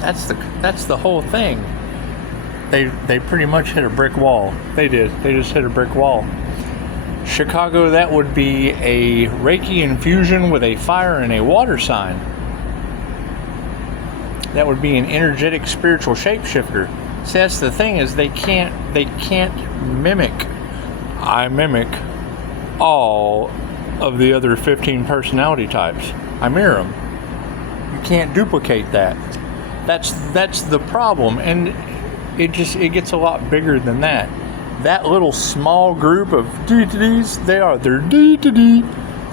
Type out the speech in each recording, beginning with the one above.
That's the whole thing. They pretty much hit a brick wall. They did. They just hit a brick wall. Chicago, that would be a Reiki infusion with a fire and a water sign. That would be an energetic spiritual shapeshifter. See, that's the thing, is they can't mimic. I mimic all of the other 15 personality types. I mirror them. You can't duplicate that. That's the problem, and it gets a lot bigger than that. That little small group of D-to-Ds, they're D-to-D.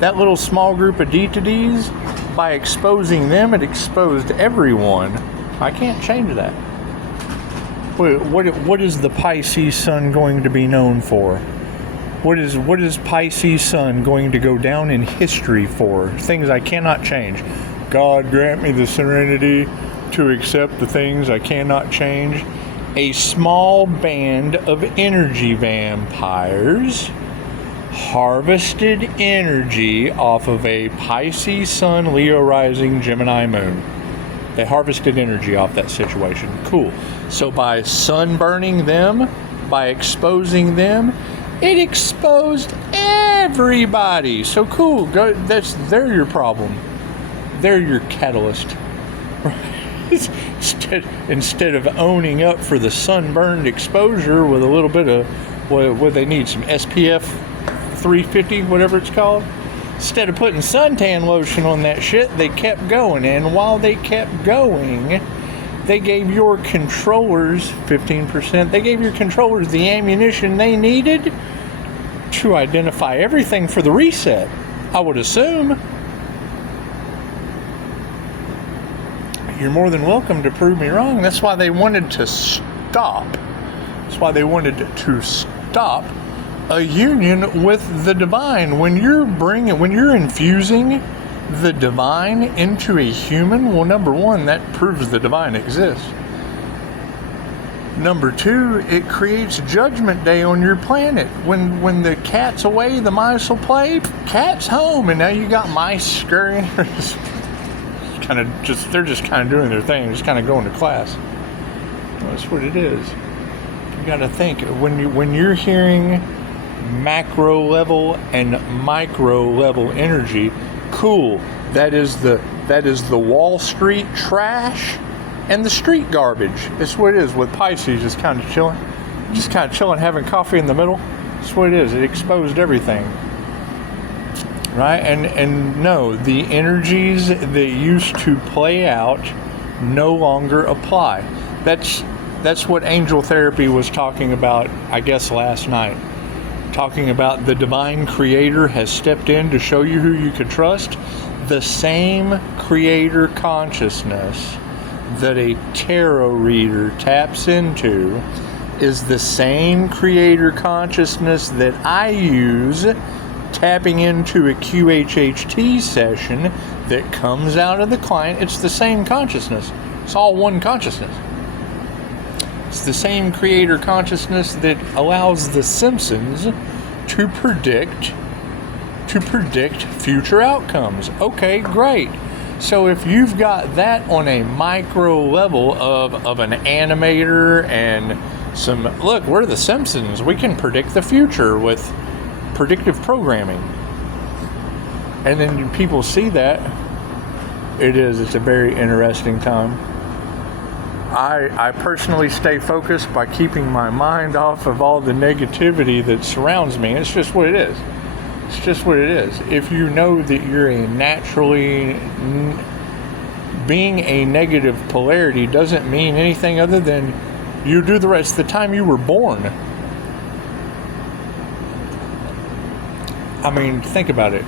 That little small group of D-to-Ds, by exposing them, it exposed everyone. I can't change that. What is the Pisces sun going to be known for? What is Pisces sun going to go down in history for? Things I cannot change. God grant me the serenity to accept the things I cannot change. A small band of energy vampires harvested energy off of a Pisces sun, Leo rising, Gemini moon. They harvested energy off that situation. Cool. So by sunburning them, by exposing them, it exposed everybody. So cool. They're your problem. They're your catalyst. Instead of owning up for the sunburned exposure with a little bit of what they need, some SPF 350, whatever it's called. Instead of putting suntan lotion on that shit, they kept going. And while they kept going, they gave your controllers 15%. They gave your controllers the ammunition they needed to identify everything for the reset, I would assume. You're more than welcome to prove me wrong. That's why they wanted to stop. That's why they wanted to stop a union with the divine. When you're infusing the divine into a human, well, number one, that proves the divine exists. Number two, it creates Judgment Day on your planet. When the cat's away, the mice will play. Cat's home, and now you got mice scurrying. They're just kind of doing their thing, just kind of going to class. Well, that's what it is. You got to think, when you're hearing macro level and micro level energy, cool. That is the Wall Street trash and the street garbage. That's what it is with Pisces. Just kind of chilling, having coffee in the middle. That's what it is. It exposed everything. Right? And no, the energies that used to play out no longer apply. That's what angel therapy was talking about, I guess, last night. Talking about the divine creator has stepped in to show you who you can trust. The same creator consciousness that a tarot reader taps into is the same creator consciousness that I use tapping into a QHHT session that comes out of the client. It's the same consciousness. It's all one consciousness. It's the same creator consciousness that allows the Simpsons to predict future outcomes. Okay, great. So if you've got that on a micro level of an animator and look, we're the Simpsons. We can predict the future with predictive programming. And then people see that. It's a very interesting time. I personally stay focused by keeping my mind off of all the negativity that surrounds me. It's just what it is. It's just what it is. If you know that you're being a negative polarity doesn't mean anything other than you do the rest of the time you were born. I mean, think about it.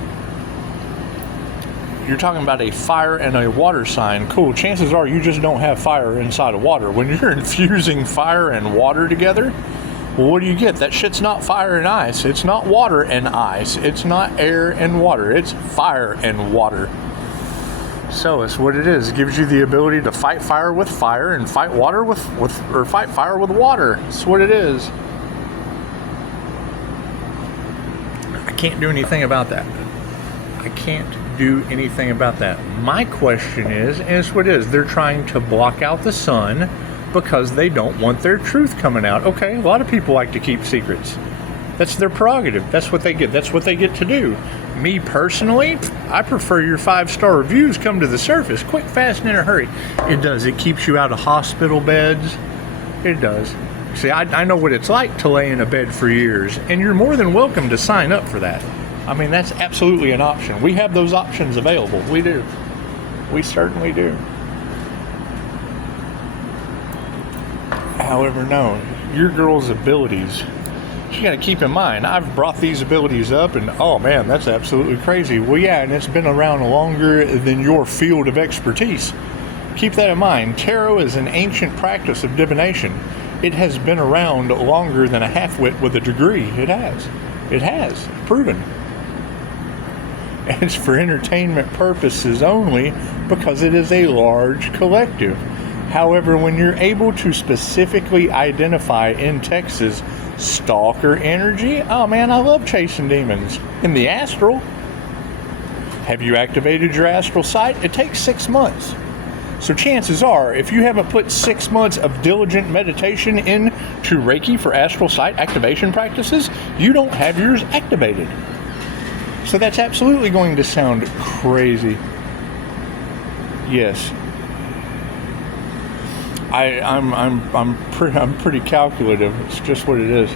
You're talking about a fire and a water sign. Cool. Chances are you just don't have fire inside of water. When you're infusing fire and water together, well, what do you get? That shit's not fire and ice. It's not water and ice. It's not air and water. It's fire and water. So it's what it is. It gives you the ability to fight fire with fire and fight water or fight fire with water. It's what it is. I can't do anything about that. I can't do anything about that. My question is, and it's what it is, they're trying to block out the sun because they don't want their truth coming out. Okay, a lot of people like to keep secrets. That's their prerogative. That's what they get. That's what they get to do. Me personally, I prefer your 5-star reviews come to the surface quick, fast, and in a hurry. It does. It keeps you out of hospital beds. It does. See, I know what it's like to lay in a bed for years, and you're more than welcome to sign up for that. I mean, that's absolutely an option. We have those options available. We do. We certainly do. However, no, your girl's abilities, you got to keep in mind, I've brought these abilities up, and oh man, that's absolutely crazy. Well, yeah, and it's been around longer than your field of expertise. Keep that in mind. Tarot is an ancient practice of divination. It has been around longer than a half-wit with a degree. It has. It has. Proven. And it's for entertainment purposes only because it is a large collective. However, when you're able to specifically identify in Texas stalker energy, oh man, I love chasing demons. In the astral, have you activated your astral sight? It takes 6 months. So chances are, if you haven't put 6 months of diligent meditation into Reiki for astral sight activation practices, you don't have yours activated. So that's absolutely going to sound crazy. Yes. I'm pretty calculative. It's just what it is.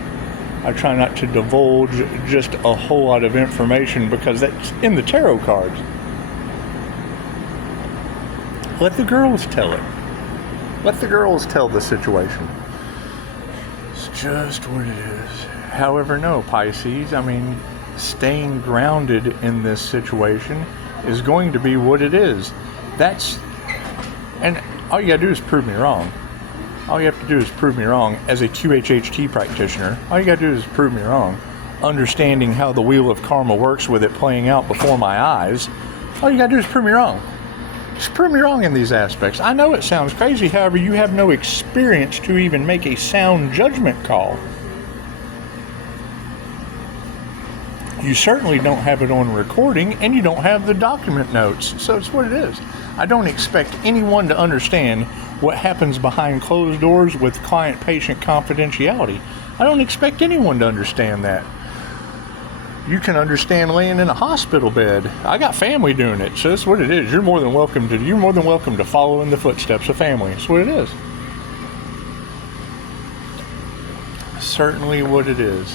I try not to divulge just a whole lot of information because that's in the tarot cards. Let the girls tell it. Let the girls tell the situation. It's just what it is. However, no, Pisces, I mean, staying grounded in this situation is going to be what it is. And all you gotta do is prove me wrong. All you have to do is prove me wrong. As a QHHT practitioner, all you gotta do is prove me wrong. Understanding how the wheel of karma works with it playing out before my eyes, all you gotta do is prove me wrong. Just prove me wrong in these aspects. I know it sounds crazy, however, you have no experience to even make a sound judgment call. You certainly don't have it on recording, and you don't have the document notes. So it's what it is. I don't expect anyone to understand what happens behind closed doors with client-patient confidentiality. I don't expect anyone to understand that. You can understand laying in a hospital bed. I got family doing it, so that's what it is. You're more than welcome to follow in the footsteps of family. That's what it is. Certainly what it is.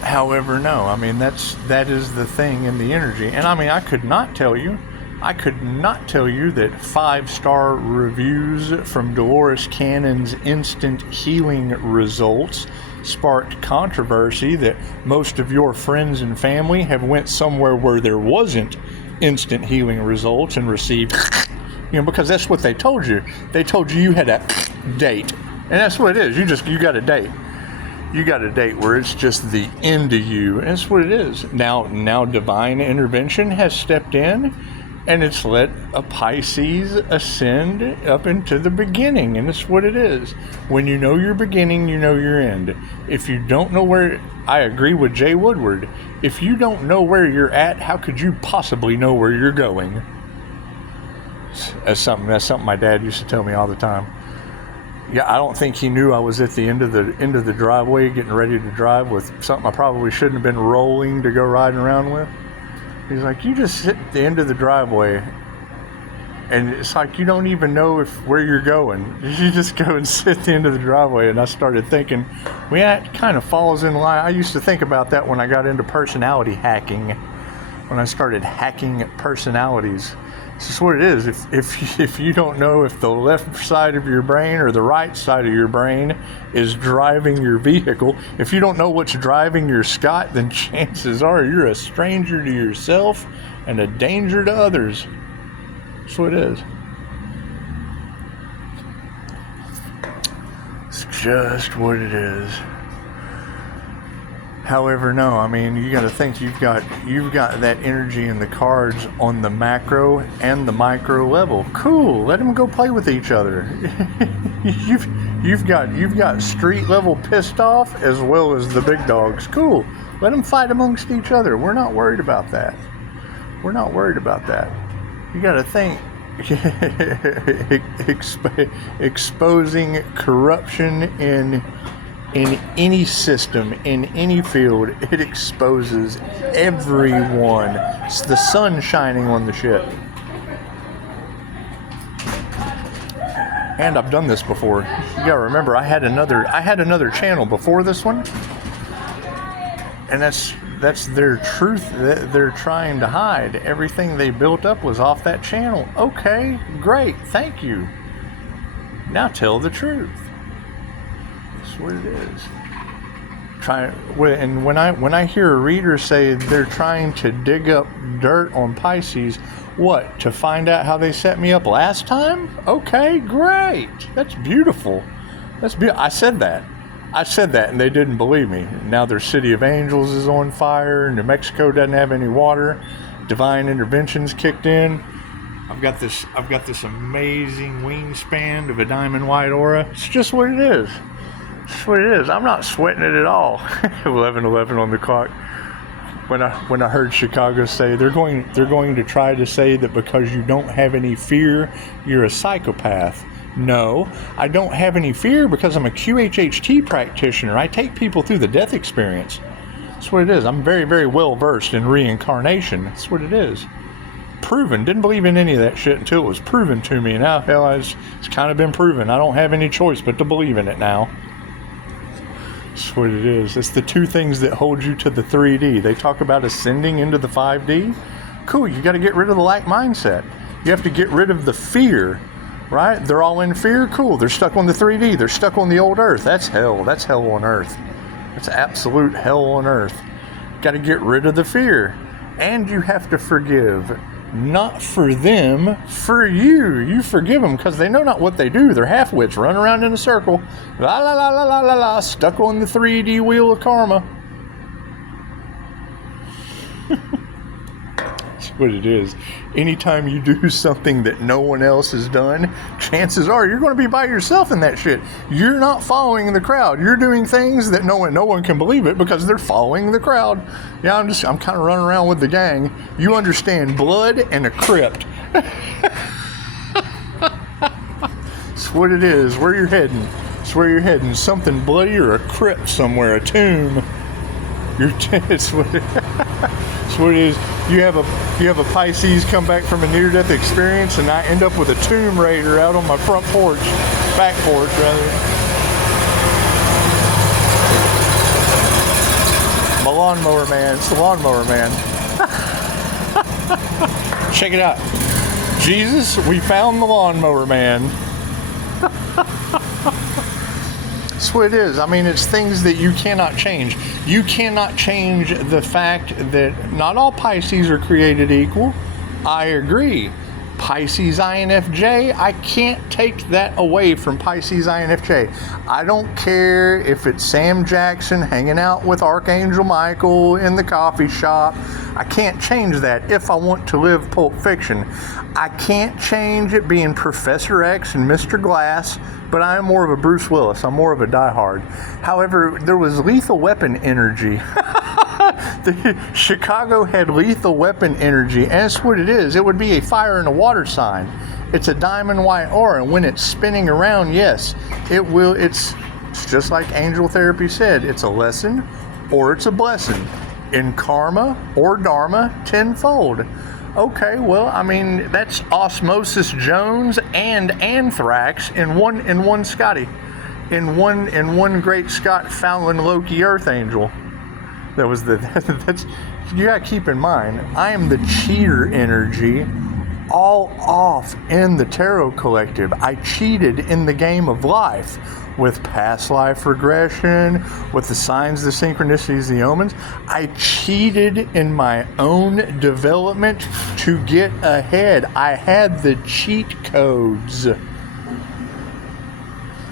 However, no, I mean, that is the thing in the energy. And I mean, I could not tell you that 5-star reviews from Dolores Cannon's instant healing results sparked controversy, that most of your friends and family have went somewhere where there wasn't instant healing results and received, because that's what they told you. They told you had a date. And that's what it is. You got a date. You got a date where it's just the end of you. And that's what it is. Now divine intervention has stepped in, and it's let a Pisces ascend up into the beginning. And it's what it is. When you know your beginning, you know your end. If you don't know where, I agree with Jay Woodward, if you don't know where you're at, how could you possibly know where you're going? That's something my dad used to tell me all the time. Yeah, I don't think he knew I was at the end of the driveway getting ready to drive with something I probably shouldn't have been rolling to go riding around with. He's like, you just sit at the end of the driveway, and it's like you don't even know where you're going. You just go and sit at the end of the driveway. And I started thinking, well, yeah, it kind of falls in line. I used to think about that when I got into personality hacking, when I started hacking personalities. This is what it is. If you don't know if the left side of your brain or the right side of your brain is driving your vehicle, if you don't know what's driving your Scott, then chances are you're a stranger to yourself and a danger to others. That's what it is. It's just what it is. However, no, I mean, you got to think you've got that energy in the cards on the macro and the micro level. Cool, let them go play with each other. You've got street level pissed off as well as the big dogs. Cool. Let them fight amongst each other. We're not worried about that. We're not worried about that. You got to think. Exposing corruption in any system, in any field, it exposes everyone. It's the sun shining on the shit. And I've done this before. You gotta remember, I had another channel before this one, and that's their truth that they're trying to hide. Everything they built up was off that channel. Okay, great, thank you. Now tell the truth. That's what it is. And when I hear a reader say they're trying to dig up dirt on Pisces, what, to find out how they set me up last time? Okay, great. That's beautiful. That's beautiful. I said that and they didn't believe me. Now their city of angels is on fire. New Mexico doesn't have any water. Divine intervention's kicked in. I've got this amazing wingspan of a diamond white aura. It's just what it is. It's what it is. I'm not sweating it at all. 11:11 on the clock. When I heard Chicago say they're going to try to say that because you don't have any fear, you're a psychopath. No, I don't have any fear because I'm a QHHT practitioner. I take people through the death experience. That's what it is. I'm very, very well versed in reincarnation. That's what it is. Proven. Didn't believe in any of that shit until it was proven to me. Now, hell, it's kind of been proven. I don't have any choice but to believe in it now. That's what it is. It's the two things that hold you to the 3D. They talk about ascending into the 5D. Cool, you got to get rid of the lack mindset. You have to get rid of the fear, right? They're all in fear. Cool, they're stuck on the 3D. They're stuck on the old earth. That's hell. That's hell on earth. That's absolute hell on earth. Got to get rid of the fear. And you have to forgive. Not for them, for you. You forgive them because they know not what they do. They're half-wits, run around in a circle. La la la la la la la, stuck on the 3D wheel of karma. That's what it is. Anytime you do something that no one else has done, chances are you're going to be by yourself in that shit. You're not following the crowd. You're doing things that no one can believe it because they're following the crowd. Yeah, I'm kind of running around with the gang. You understand blood and a crypt. That's what it is. Where you're heading. It's where you're heading. Something bloody or a crypt somewhere, a tomb. It's what it is. You have a Pisces come back from a near-death experience, and I end up with a tomb raider out on my front porch, back porch rather. My lawnmower man. It's the lawnmower man. Check it out. Jesus, we found the lawnmower man. That's what it is. I mean, it's things that you cannot change. You cannot change the fact that not all Pisces are created equal. I agree. Pisces INFJ, I can't take that away from Pisces INFJ. I don't care if it's Sam Jackson hanging out with Archangel Michael in the coffee shop. I can't change that if I want to live Pulp Fiction. I can't change it being Professor X and Mr. Glass, but I am more of a Bruce Willis. I'm more of a diehard. However, there was Lethal Weapon energy. Chicago had Lethal Weapon energy, and that's what it is. It would be a fire and a water sign. It's a diamond white aura, and when it's spinning around, yes, it will. It's just like Angel Therapy said. It's a lesson or it's a blessing. In karma or dharma, tenfold. Okay, well, I mean, that's Osmosis Jones and Anthrax in one Scotty. In one great Scott Fallon Loki Earth Angel. That's you gotta keep in mind, I am the cheater energy all off in the Tarot Collective. I cheated in the game of life with past life regression, with the signs, the synchronicities, the omens. I cheated in my own development to get ahead. I had the cheat codes.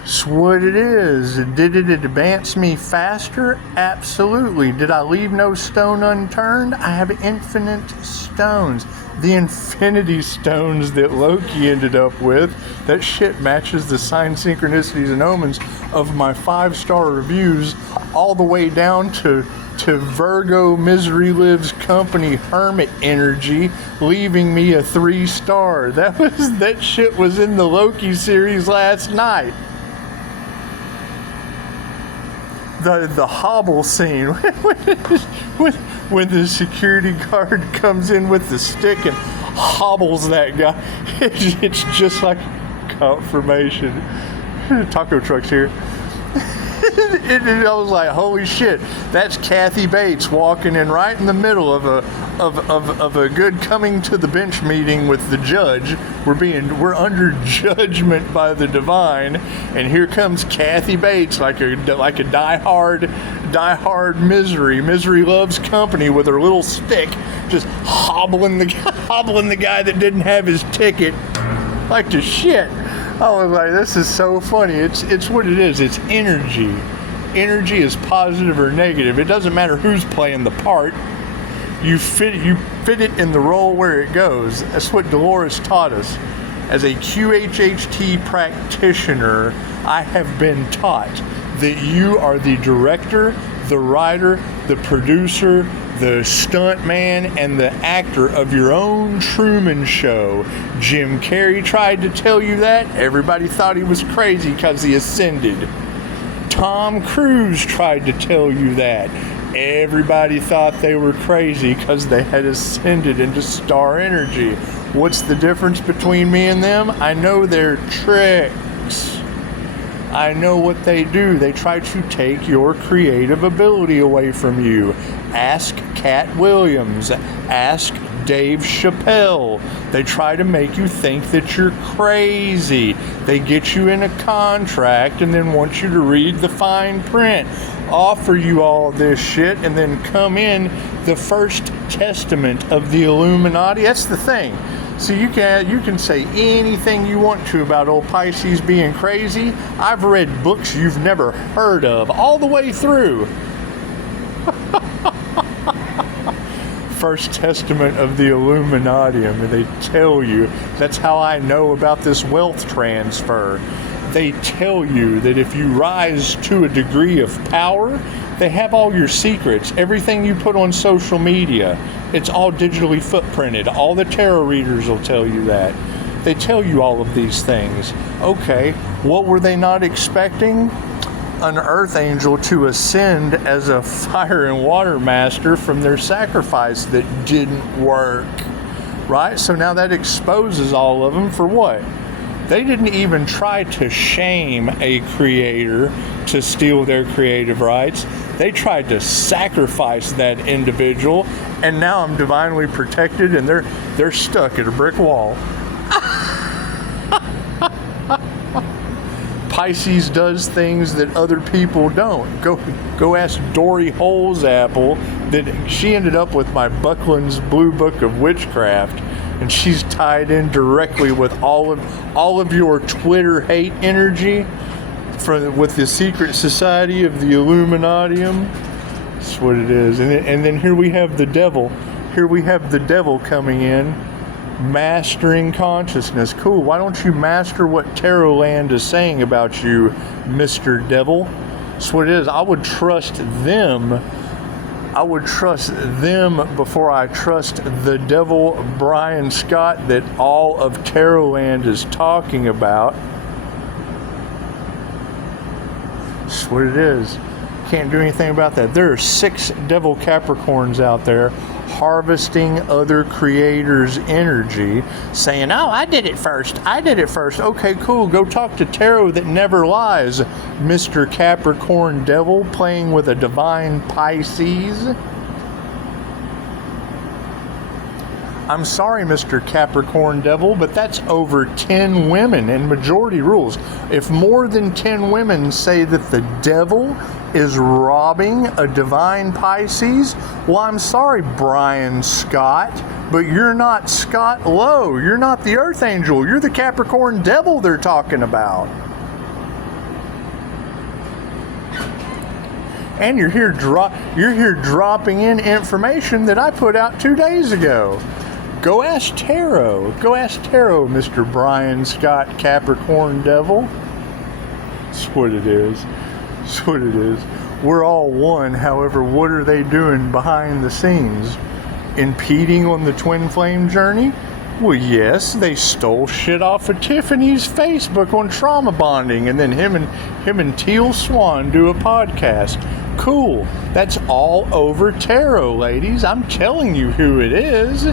It's what it is. Did it advance me faster? Absolutely. Did I leave no stone unturned? I have infinite stones. The infinity stones that Loki ended up with, that shit matches the sign synchronicities and omens of my 5-star reviews all the way down to Virgo Misery Lives Company Hermit energy, leaving me a 3-star. That shit was in the Loki series last night. The hobble scene when the security guard comes in with the stick and hobbles that guy, it's just like confirmation. Taco truck's here. I was like, holy shit, that's Kathy Bates walking in right in the middle of a good coming to the bench meeting with the judge. We're under judgment by the divine, and here comes Kathy Bates like a diehard misery loves company with her little stick, just hobbling the guy that didn't have his ticket like the shit. I was like, this is so funny. It's what it is. It's energy. Energy is positive or negative. It doesn't matter who's playing the part. You fit it in the role where it goes. That's what Dolores taught us. As a QHHT practitioner, I have been taught that you are the director, the writer, the producer, the stunt man, and the actor of your own Truman Show. Jim Carrey tried to tell you that. Everybody thought he was crazy because he ascended. Tom Cruise tried to tell you that. Everybody thought they were crazy because they had ascended into star energy. What's the difference between me and them? I know their tricks. I know what they do. They try to take your creative ability away from you. Ask Cat Williams. Ask Dave Chappelle. They try to make you think that you're crazy. They get you in a contract and then want you to read the fine print, offer you all this shit, and then come in the first testament of the Illuminati. That's the thing. So you can say anything you want to about old Pisces being crazy. I've read books you've never heard of all the way through. First testament of the Illuminati, and they tell you, that's how I know about this wealth transfer. They tell you that if you rise to a degree of power, they have all your secrets, everything you put on social media. It's all digitally footprinted. All the tarot readers will tell you that. They tell you all of these things. Okay, what were they not expecting? An earth angel to ascend as a fire and water master from their sacrifice that didn't work. Right? So now that exposes all of them for what? They didn't even try to shame a creator to steal their creative rights. They tried to sacrifice that individual, and now I'm divinely protected, and they're stuck at a brick wall. Pisces does things that other people don't. Go ask Dory Holesapple that she ended up with my Buckland's Blue Book of Witchcraft, and she's tied in directly with all of your Twitter hate energy with the secret society of the Illuminatium. That's what it is. And then here we have the devil. Here we have the devil coming in, mastering consciousness. Cool. Why don't you master what Tarot Land is saying about you, Mr. Devil? That's what it is. I would trust them. I would trust them before I trust the devil Brian Scott that all of Tarot Land is talking about. That's what it is. Can't do anything about that. There are 6 devil Capricorns out there harvesting other creators' energy, saying, oh, I did it first. Okay, cool. Go talk to tarot that never lies, Mr. Capricorn Devil playing with a divine Pisces. I'm sorry, Mr. Capricorn Devil, but that's over 10 women and majority rules. If more than 10 women say that the devil is robbing a divine Pisces, well, I'm sorry, Brian Scott, but you're not Scott Lowe. You're not the Earth Angel. You're the Capricorn Devil they're talking about. And you're here dropping in information that I put out 2 days ago. Go ask Tarot. Go ask Tarot, Mr. Brian Scott Capricorn Devil. That's what it is. That's what it is. We're all one. However, what are they doing behind the scenes? Impeding on the twin flame journey? Well, yes, they stole shit off of Tiffany's Facebook on trauma bonding, and then him and Teal Swan do a podcast. Cool. That's all over Tarot, ladies. I'm telling you who it is.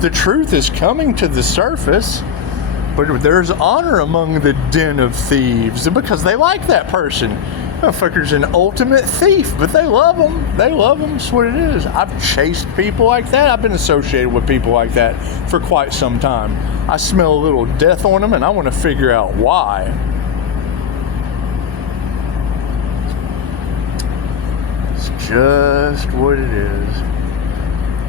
The truth is coming to the surface. But there's honor among the den of thieves because they like that person. Motherfucker's an ultimate thief, but they love him. They love him. That's what it is. I've chased people like that. I've been associated with people like that for quite some time. I smell a little death on them, and I want to figure out why. It's just what it is.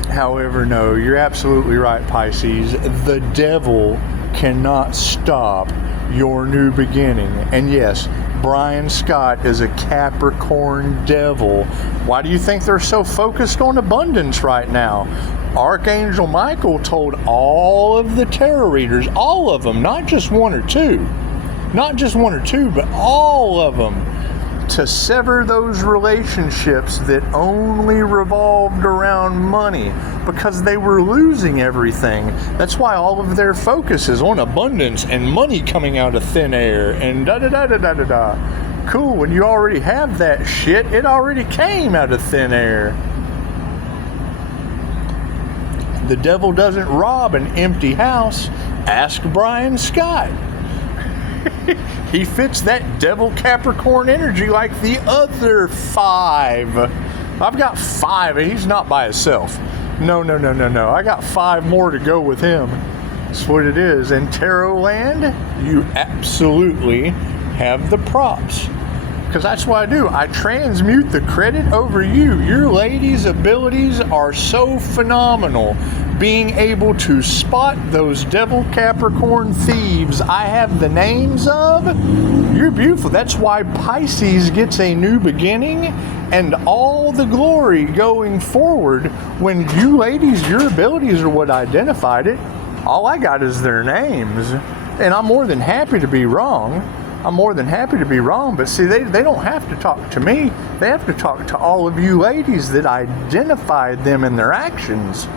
However, no, you're absolutely right, Pisces. The devil cannot stop your new beginning. And yes, Brian Scott is a Capricorn devil. Why do you think they're so focused on abundance right now? Archangel Michael told all of the tarot readers, all of them, not just one or two, but all of them, to sever those relationships that only revolved around money because they were losing everything. That's why all of their focus is on abundance and money coming out of thin air and da-da-da-da-da-da-da. Cool, when you already have that shit, it already came out of thin air. The devil doesn't rob an empty house. Ask Brian Scott. He fits that devil Capricorn energy like the other 5. I've got 5, and he's not by himself. No. I got 5 more to go with him. That's what it is. In Tarot land, you absolutely have the props. Because that's what I do. I transmute the credit over you. Your ladies' abilities are so phenomenal. Being able to spot those devil Capricorn thieves I have the names of, you're beautiful. That's why Pisces gets a new beginning and all the glory going forward. When you ladies, your abilities are what identified it. All I got is their names. And I'm more than happy to be wrong. But see, they don't have to talk to me. They have to talk to all of you ladies that identified them in their actions.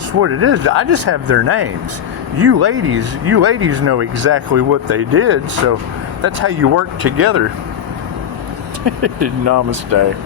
That's what it is. I just have their names. You ladies know exactly what they did, so that's how you work together. Namaste.